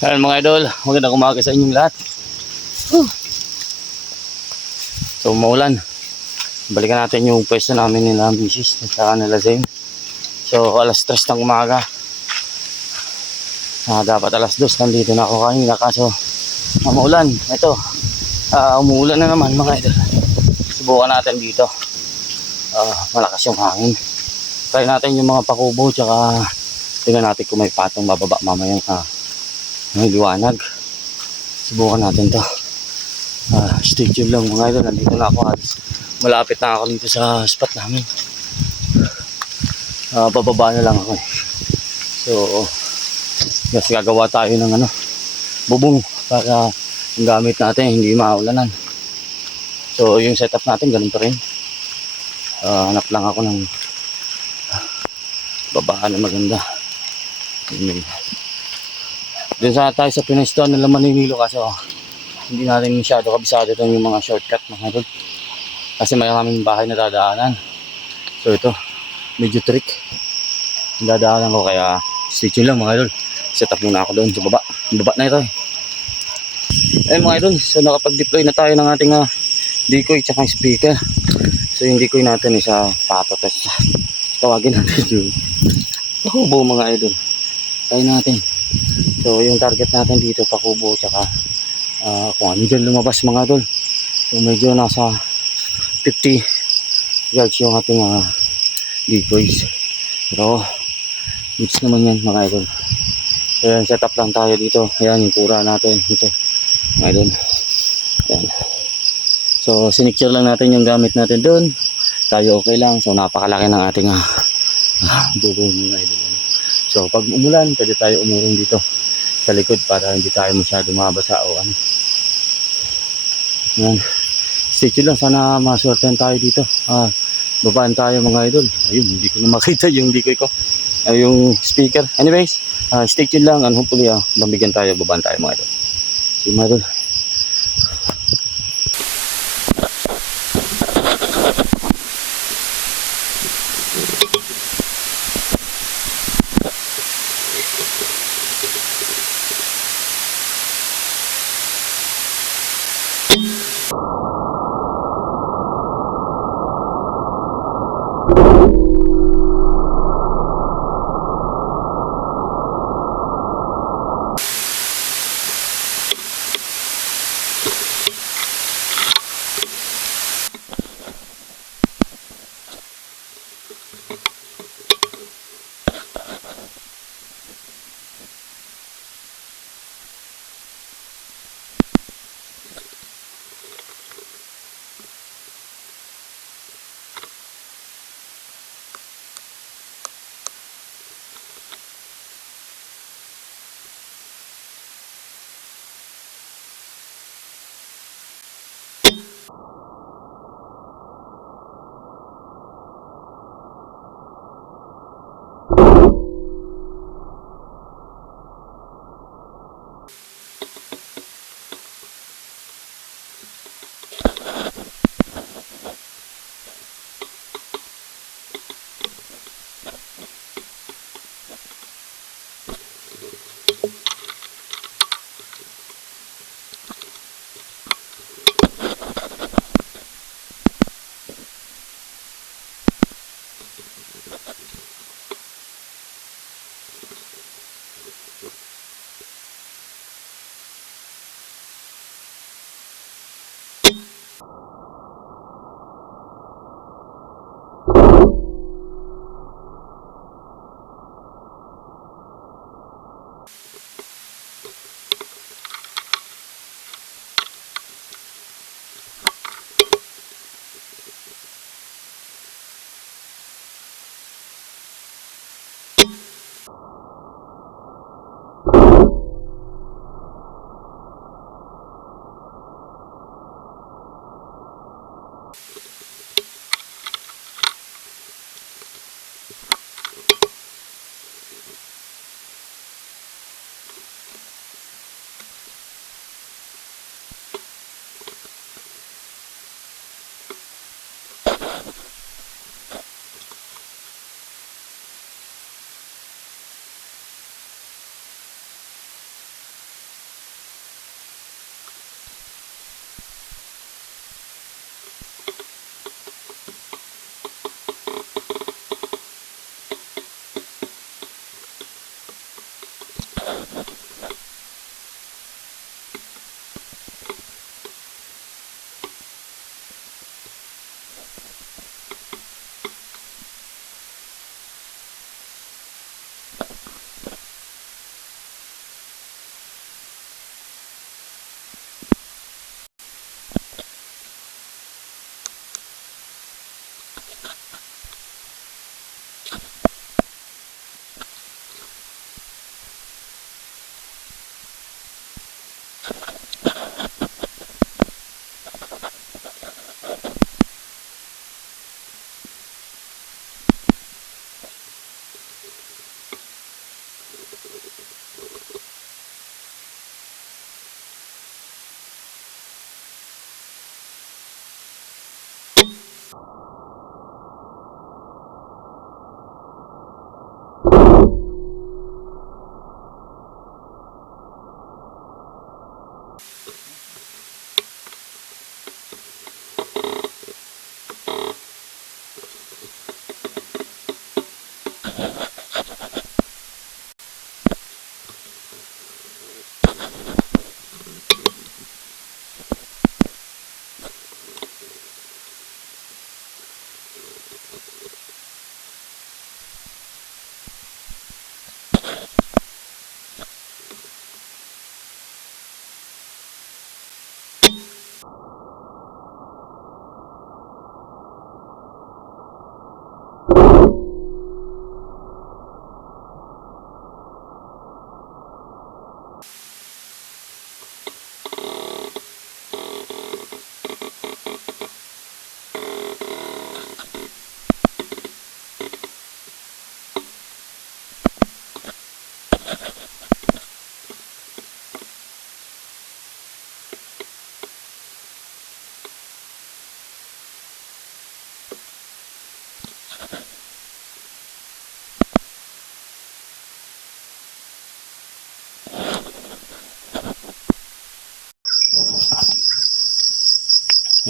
Ayan mga idol, magandang umaga sa inyong lahat. So maulan. Balikan natin yung pwesto namin nila Mrs. at saka nila Zane. So alas 3 ng umaga. Dapat alas 2 nandito na ako kanina kaso maulan. Ito, umuulan na naman mga idol. Subukan natin dito. Malakas yung hangin. Try natin yung mga pakubo tsaka tingnan natin kung may patong bababa mamayang may liwanag. Subukan natin to. Stay tuned lang mga idol. Nandito na ako. Malapit na ako dito sa spot namin. Bababa na lang ako. So yes, gagawa tayo ng bubong para yung gamit natin hindi maulanan. So yung setup natin ganun pa rin. Hanap lang ako ng babaan na maganda. Doon sana tayo sa pinestuan ng Maninilo kaso hindi natin masyado kabisado itong yung mga shortcut mga idol. Kasi maraming bahay na dadaanan. So ito, medyo trick. Dadaanan ko kaya stay tuned lang mga idol. Set up muna ako doon sa baba. Baba na ito eh. Ayun mga idol, so nakapag-deploy na tayo ng ating decoy tsaka speaker. So yung decoy natin isa patotest. Tawagin natin yung pakubo mga idol. Tayo natin. So yung target natin dito pakubo tsaka kung ano dyan lumabas mga idol. So medyo nasa 50 yards yung ating decoys. Pero hits naman yan mga idol. Ayan, set up lang tayo dito. Ayan yung kura natin dito mga idol. Ayan. So sinicture lang natin yung gamit natin doon. Tayo okay lang. So napakalaki ng ating bubong mga idol. So pag umulan pwede tayo umurong dito sa likod para hindi tayo masyado mabasa o ano. Ayan. Stay tuned lang, sana maswertehan tayo dito. Babaan tayo mga idol. Ayun, hindi ko na makita yung decoy ko. Yung speaker. Anyways, stay tuned lang and hopefully mabigyan tayo, babaan tayo mga idol. See mga idol.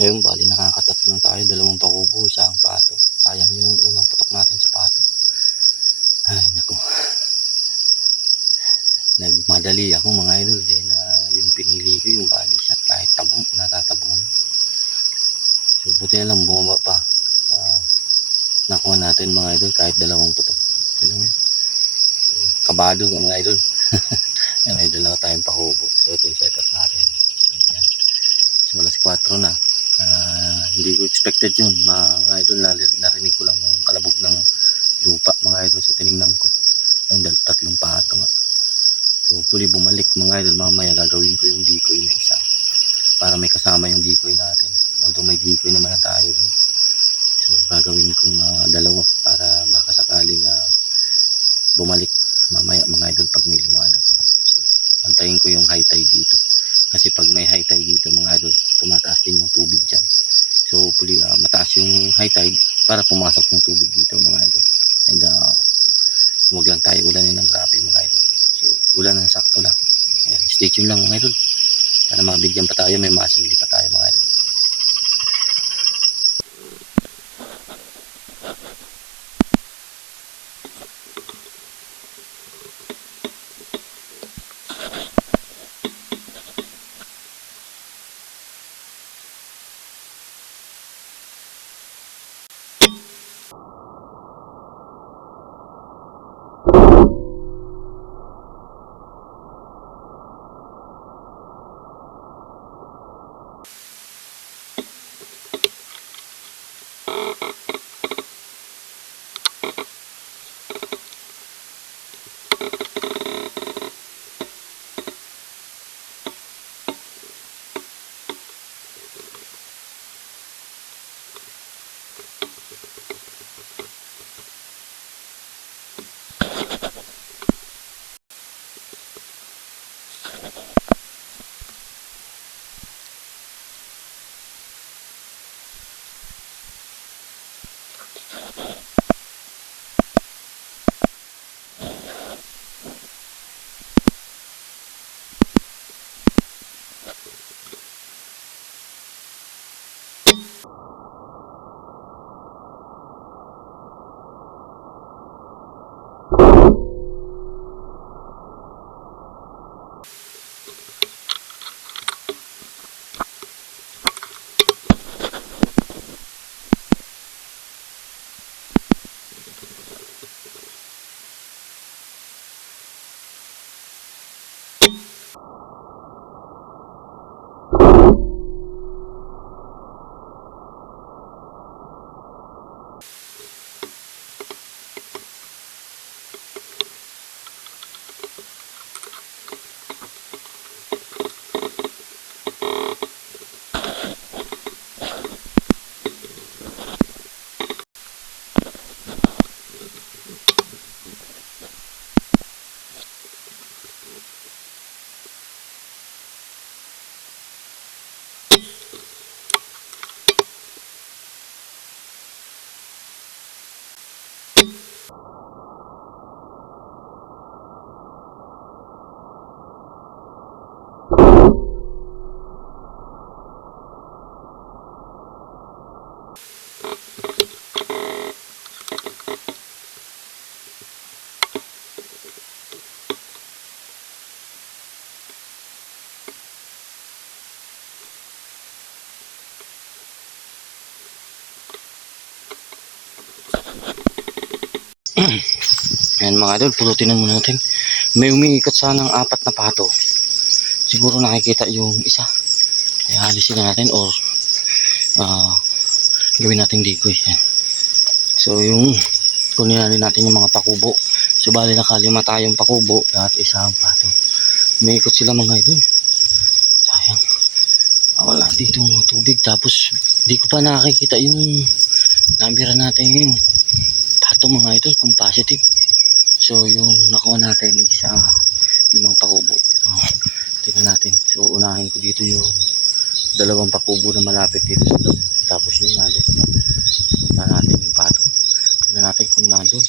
Ngayon, bali nakakatatlo na tayo. Dalawang pakubo, isang pato. Sayang yung unang putok natin sa pato. Ay, naku. Nagmadali ako mga idol. Dahil yung pinili ko, yung body shot, kahit tabong, natatabong na. So, buti na lang bumaba pa. Nakuha natin mga idol, kahit dalawang putok. So, kabado mga idol. May dalawa tayong pakubo. So, ito yung setup natin. So, yan. So, alas 4 na. Hindi ko expected yun mga idol. Narinig ko lang yung kalabog ng lupa mga idol. So, tinignan ko. Ayun, tatlong pato nga. So, hopefully bumalik mga idol. Mamaya gagawin ko yung decoy na isa. Para may kasama yung decoy natin. Although may decoy naman na tayo dun. So, gagawin kong dalawa para baka sakaling bumalik mamaya mga idol pag may liwanag na. So, antayin ko yung high tide dito. Kasi pag may high tide dito mga idol, tumataas din yung tubig dyan. So, hopefully mataas yung high tide para pumasok yung tubig dito mga idol. And huwag lang tayo ulanin ng grabe mga idol. So, ulan ng sakto lang. Ayan, stay tuned lang mga idol. Sana mabigyan pa tayo, may masili pa tayo mga idol. Ayan mga idol, pulutin na muna natin. May umiikot sanang 4 na pato. Siguro nakikita yung isa. Kaya alisin na natin or gawin natin decoy. Ayan. So yung kunin natin yung mga pakubo. So bali nakalima tayong pakubo at isang pato. Umiikot sila mga idol. Sayang. Wala dito tubig. Tapos di ko pa nakikita yung number natin yung pato mga idol kung positive. So yung nakuha natin is 5 pakubo. Pero tingnan natin. So unahin ko dito yung 2 pakubo na malapit dito sa damo. Tapos yung nandun sa damo. Punta natin yung pato. Tingnan natin kung nandun.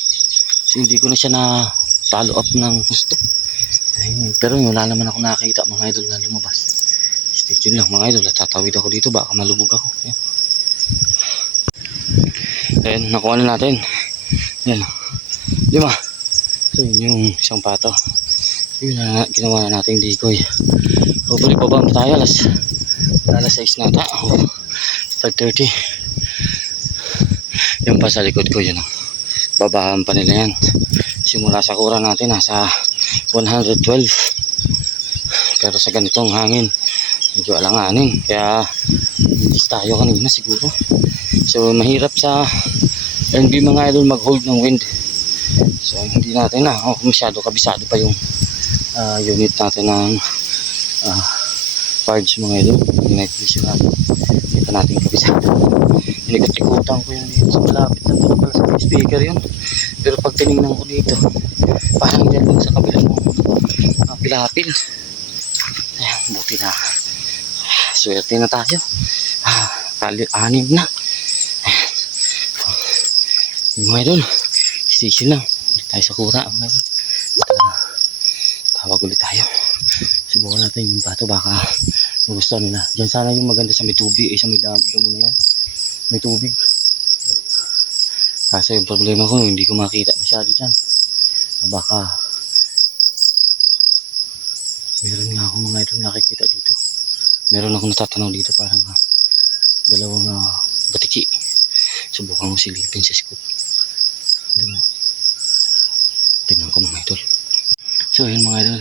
So hindi ko na siya na follow up ng gusto. Ayun. Pero wala naman ako nakita mga idol na lumabas. Stay tuned lang mga idol. Tatawid ako dito baka malubog ako. Ayan. Ayan, nakuha na natin. Ayan. 5. So yun yung isang pato. Yun na ginawa na natin decoy. Hopefully bababa na tayo alas 6 na ata. 5:30. Yung pa sa likod ko yun. Babahan pa nila yan. Simula sa kura natin nasa 112. Pero sa ganitong hangin medyo alanganin. Kaya bis tayo kanina siguro. So mahirap sa NB mga idol mag hold ng wind. So hindi natin masyado kabisado pa yung unit natin ng parts mga idol. Ginag-vision natin. Ito natin kabisado. Inikot-ikutan ko yun dito sa malapit na ito pala sa speaker yun. Pero pag tinignan ko dito parang dyan lang sa kabilang pilapil. Ayan, buti na. Swerte na tayo. 6 na. Ayan. Yung mga idol, station lang. Ulit tayo sa kura. Tawag ulit tayo. Subukan natin yung pato baka magustuhan nila. Diyan sana yung maganda sa may tubig. Sa may damo na yan. May tubig. Kaso yung problema ko hindi ko makita masyado dyan. Baka meron nga ako mga idol nakikita dito. Meron ako natatanaw dito parang 2 batiki. Subukan ko silipin sa scoop. Tingnan ko mga idol. So yun mga idol,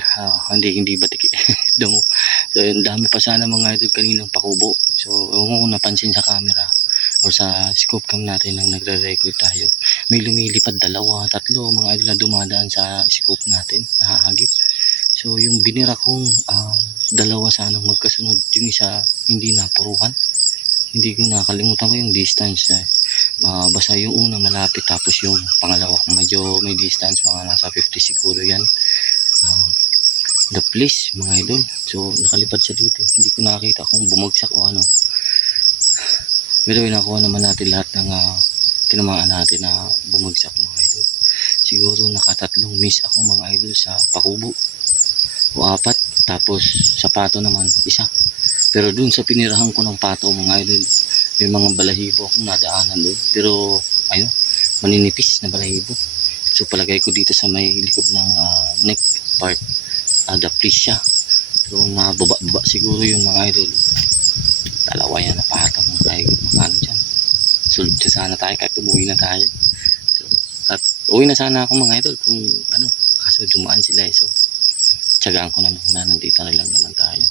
hindi batiki. Damo. So yun, dami pa sana mga idol kaninang pakubo. So ewan ko napansin sa camera o sa scoop cam natin nang nagre-record tayo. May lumilipad 2, 3 mga idol na dumadaan sa scoop natin, nahahagip. So yung binira kong 2 sanang magkasunod, yung isa hindi napuruhan. Hindi ko nakalimutan ko yung distance. Basta yung una malapit tapos yung pangalawa kung medyo may distance mga nasa 50 siguro yan. The place mga idol. So nakalipad siya dito. Hindi ko nakita kung bumagsak o ano. Pero nakuha naman natin lahat ng tinamaan natin na bumagsak mga idol. Siguro nakatatlong miss ako mga idol sa pakubo o 4. Tapos sa pato naman 1. Pero dun sa pinirahan ko ng pato mga idol, may mga balahibo akong nadaanan doon. Pero ayun, maninipis na balahibo. So palagay ko dito sa may likod ng neck part, daplis siya. Pero nababa siguro yung mga idol. 2 yan na pato mga idol. Makano dyan. Sulod sana tayo kahit umuwi na tayo. So, uwi na sana ako mga idol kung ano. Kaso dumaan sila So tiyagaan ko na muna. Nandito na lang naman tayo.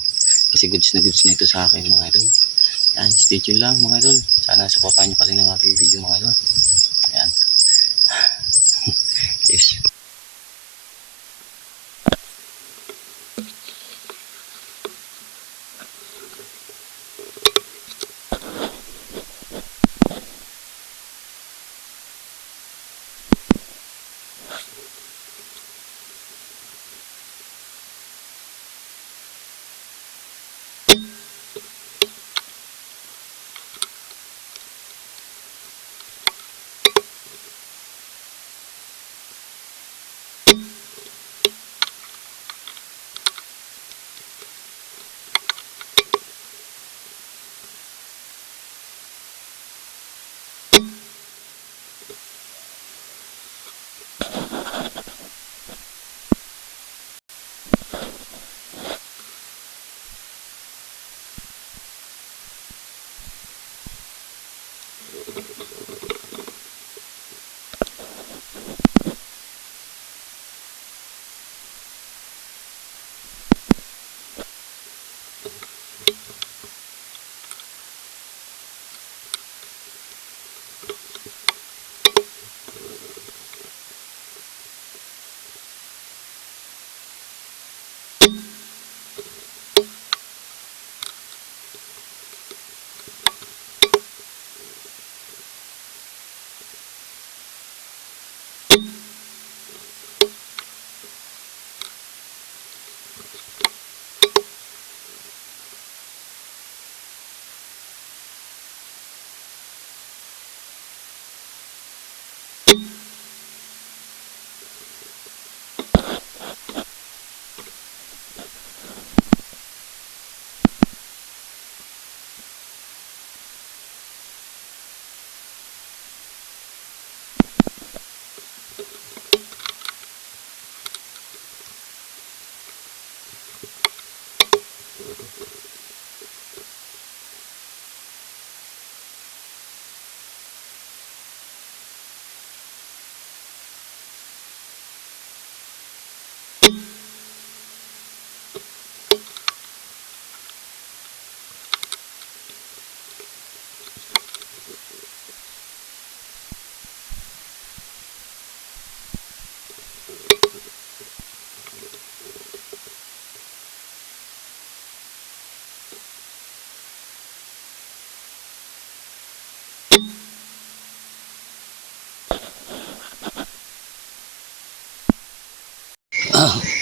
Kasi goods na ito sa akin mga idol. Yan, stay tuned lang mga idol. Sana supportahan nyo pa rin ang ating video mga idol. Ayan. Yes.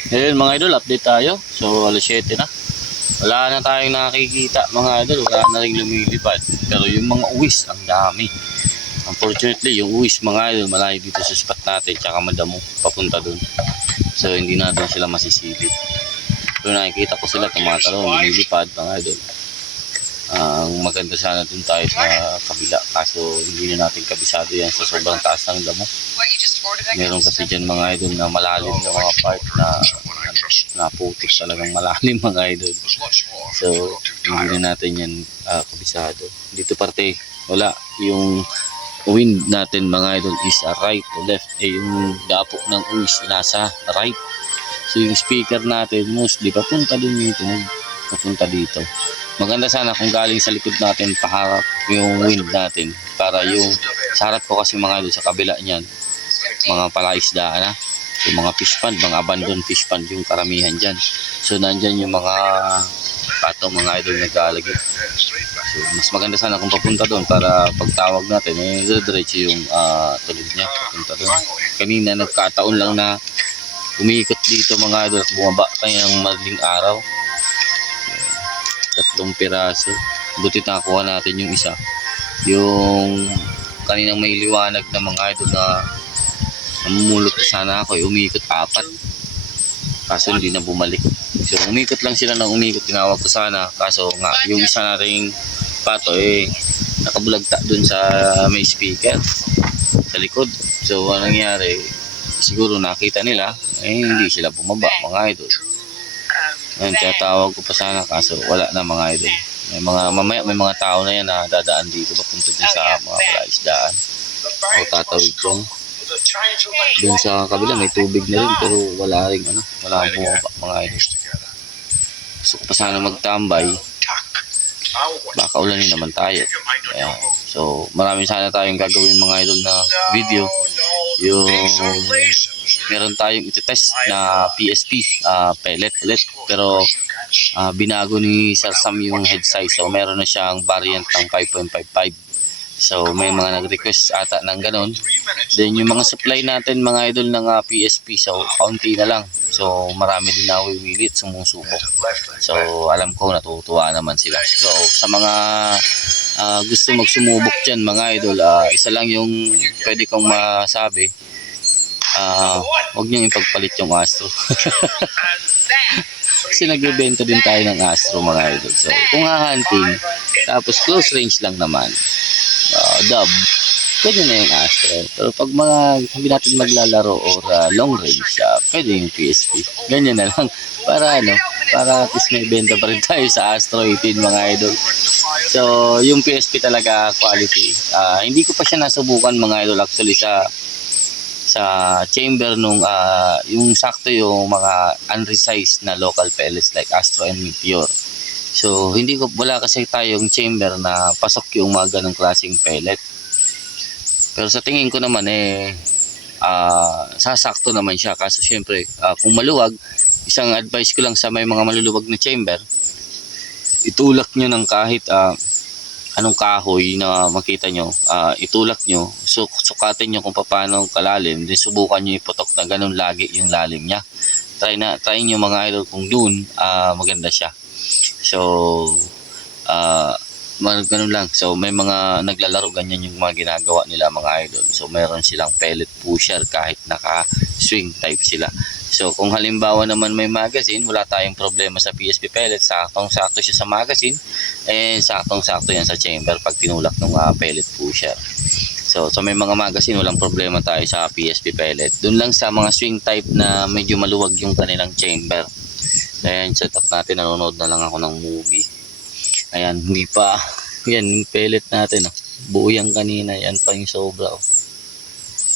Ngayon mga idol, update tayo. So alas 7 na. Wala na tayong nakikita mga idol. Wala na rin lumilipad. Pero yung mga uwis, ang dami. Unfortunately, yung uwis mga idol, malayo dito sa spot natin. Tsaka madamo, papunta dun. So hindi natin sila masisilip. Pero nakikita ko sila tumatalon, lumilipad mga idol. Ang maganda sana dun tayo sa kabila. Kaso hindi na natin kabisado yan sa sobrang taas ng damo. Meron kasi dyan mga idol na malalim na mga part na naputik talagang malalim mga idol. So hindi na natin yan kabisado. Dito parte wala. Yung wind natin mga idol is right to left. Yung dapo ng uwis nasa right. So yung speaker natin mostly papunta dun yung tunog. Papunta dito. Maganda sana kung galing sa likod natin paharap yung wind natin. Para yung sa harap ko kasi mga idol sa kabila niyan mga palaisdaan na. Yung mga fish pond, mga abandoned fish pond yung karamihan dyan. So nandyan yung mga patong mga idol naglalagay. So mas maganda sana kung papunta doon para pagtawag natin diretso yung tulog niya papunta doon. Kanina nagkataon lang na umiikot dito mga idol at bumaba kayang madaling araw. 3 piraso. Buti nakakuha natin yung isa. Yung kaninang may liwanag na mga idol na namumulot sana ako umiikot 4. Kaso hindi na bumalik. So umikot lang sila ng umikot. Tinawag ko sana. Kaso nga yung isa nating pato nakabulagta dun sa may speaker sa likod. So anong nangyari? Siguro nakita nila hindi sila bumaba mga idol. Ayun, tinatawag ko pa sana kaso wala na mga idol. Mamaya may mga tao na yan na dadaan dito papunta din sa mga palaisdaan. O tatawid dyan. Doon sa kabila may tubig na rin pero wala rin wala akong bumaba mga idol. Gusto ko pa sana magtambay. Baka ulanin naman tayo. Ayan. So marami sana tayong gagawin mga idol na video. Yung meron tayong itetest na PSP pellet ulit pero binago ni Sir Sam yung head size. So meron na siyang variant ng 5.55. So may mga nag-request ata ng ganon. Then yung mga supply natin mga idol ng PSP so kaunti na lang. So marami din na wiwilit sumusubok. So alam ko natutuwa naman sila. So sa mga gusto magsumubok dyan mga idol, isa lang yung pwede kong masabi. Huwag niyong ipagpalit yung Astro. Kasi nagbebenta din tayo ng Astro mga idol. So kung hunting tapos close range lang naman dub, pwede na yung Astro. Pero pag sabi natin maglalaro or long range, pwede yung PSP. Ganyan na lang. Para para at least may benta pa rin tayo sa Astro 18 mga idol. So yung PSP talaga quality. Hindi ko pa siya nasubukan mga idol actually sa sa chamber nung yung sakto yung mga unresized na local pellets like Astro and Meteor. So wala kasi tayong chamber na pasok yung mga ganong klaseng pellet. Pero sa tingin ko naman sasakto naman siya, kaso syempre kung maluwag, isang advice ko lang sa may mga maluluwag na chamber, itulak nyo ng kahit anong kahoy na makita nyo, itulak nyo, sukatin nyo kung paano kalalim, then subukan nyo iputok na ganun lagi yung lalim nya. Try nyo mga idol kung dun maganda siya. So ganun lang. So may mga naglalaro ganyan yung mga ginagawa nila mga idol. So meron silang pellet pusher kahit naka swing type sila. So kung halimbawa naman may magazine, wala tayong problema sa PSP pellet, saktong-sakto siya sa magazine, and saktong-sakto yan sa chamber pag tinulak ng pellet pusher. So may mga magazine walang problema tayo sa PSP pellet. Doon lang sa mga swing type na medyo maluwag yung kanilang chamber. Ayan, setup natin, nanonood na lang ako ng movie. Ayan, hindi pa. Yan, yung pellet natin. Buo yan kanina. Yan pa yung sobra.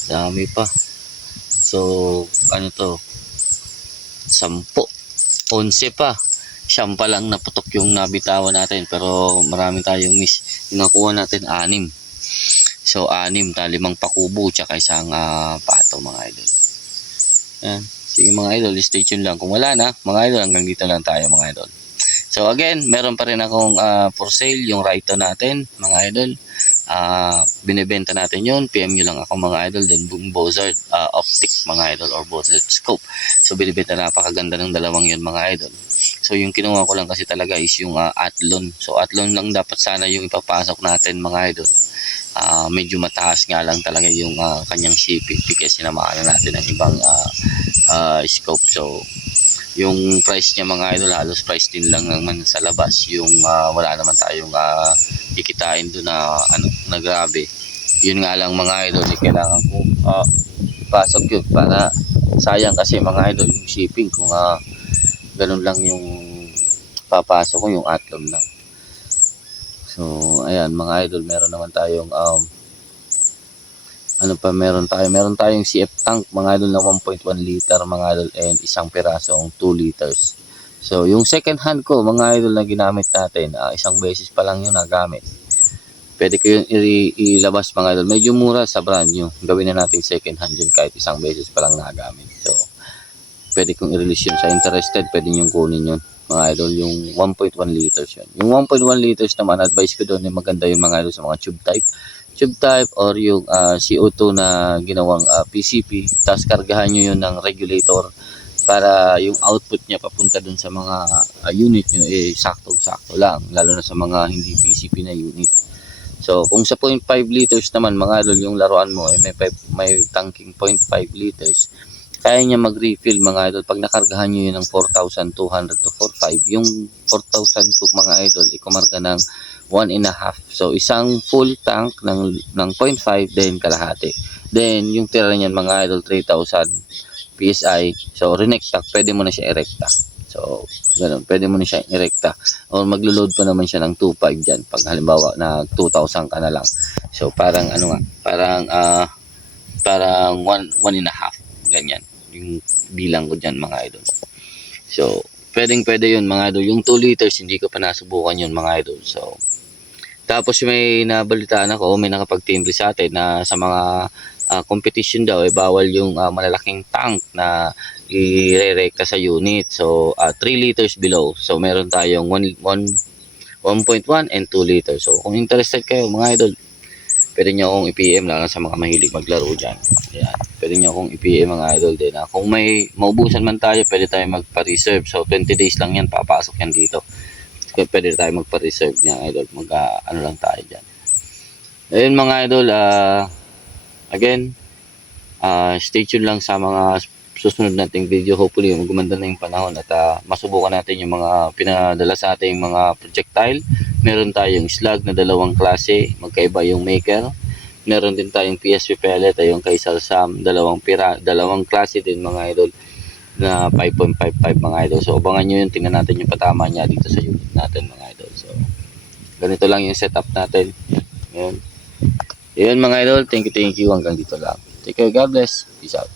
Dami pa. So, ano to? 10. 11 pa. Siyam pa lang naputok yung nabitawan natin. Pero marami tayong miss. Yung nakuha natin, 6. So, 6. 5 pakubo. Tsaka isang pato mga idol. Ayan. Sige mga idol, stay tuned lang. Kung wala na, mga idol, hanggang dito lang tayo mga idol. So again, meron pa rin akong for sale yung Rito natin, mga idol. Binibenta natin yun. PM nyo lang ako mga idol. Then Bozard optic mga idol or Bozard scope. So binibenta, napakaganda ng dalawang yun mga idol. So yung kinuha ko lang kasi talaga is yung Athlon. So Athlon lang dapat sana yung ipapasok natin mga idol. Medyo mataas nga lang talaga yung kanyang shipping kasi sinamahan natin ng ibang scope. So yung price niya mga idol, halos price din lang naman sa labas. Yung wala naman tayong ikitain doon na grabe. Yun nga lang mga idol, kailangan ko ipasok yun para sayang kasi mga idol yung shipping kung ganun lang yung papasok ko, yung Athlon lang. So ayan mga idol, meron naman tayong meron tayong CF tank mga idol na 1.1 liter mga idol, and isang pirasong 2 liters. So yung second hand ko mga idol na ginamit natin, isang beses pa lang yung nagamit. Pwede ko yung ilabas mga idol, medyo mura sa brand new. Gawin na natin second hand yun kahit isang beses pa lang nagamit. So pwede kong i-release yun sa interested, pwede nyo kunin yun mga idol, yung 1.1 liters yun. Yung 1.1 liters naman, advice ko doon, maganda yung mga idol sa mga tube type or yung CO2 na ginawang PCP, tapos kargahan nyo yun ng regulator para yung output niya papunta dun sa mga unit nyo saktong-sakto lang, lalo na sa mga hindi PCP na unit. So kung sa 0.5 liters naman mga idol yung laruan mo, may tanking 0.5 liters, kaya niya mag-refill mga idol pag nakargahan nyo yun ng 4,200 to 4,500. Yung 4,000 cook mga idol, ikumarga ng 1.5. So isang full tank ng 0.5, then kalahati. Then yung tira niyan mga idol, 3,000 PSI. So renekta, pwede mo na siya erekta. So ganun, pwede mo na siya erekta. O maglo-load pa naman siya ng 2.5 dyan pag halimbawa na 2,000 ka na lang. So parang parang 1.5 ganyan yung bilang ko dyan mga idol. So pwede yun mga idol. Yung 2 liters hindi ko pa nasubukan yun mga idol. So tapos may nabalitaan ako, may nakapagtimbre sa atin na sa mga competition daw bawal yung malalaking tank na i-rekta sa unit. So 3 liters below. So meron tayong 1.1 and 2 liters. So kung interested kayo mga idol, pwede nyo akong i-PM lang sa mga mahilig maglaro dyan. Ayan. Pwede nyo akong i-PM mga idol din. Kung may maubusan man tayo, pwede tayo magpa-reserve. So 20 days lang yan, papasok yan dito. Pwede tayo magpa-reserve niya idol. Ano lang tayo dyan. Ayun mga idol, again, stay tuned lang sa mga susunod nating video. Hopefully gumanda na yung panahon at masubukan natin yung mga pinadala sa ating mga projectile. Meron tayong slug na dalawang klase, magkaiba yung maker. Meron din tayong PSP pellet, yung kay Salsam, dalawang klase din mga idol na 5.55 mga idol. So abangan nyo yun, tingnan natin yung patama niya dito sa unit natin mga idol. So ganito lang yung setup natin. Yun mga idol, thank you, hanggang dito lang. Take care, God bless. Peace out.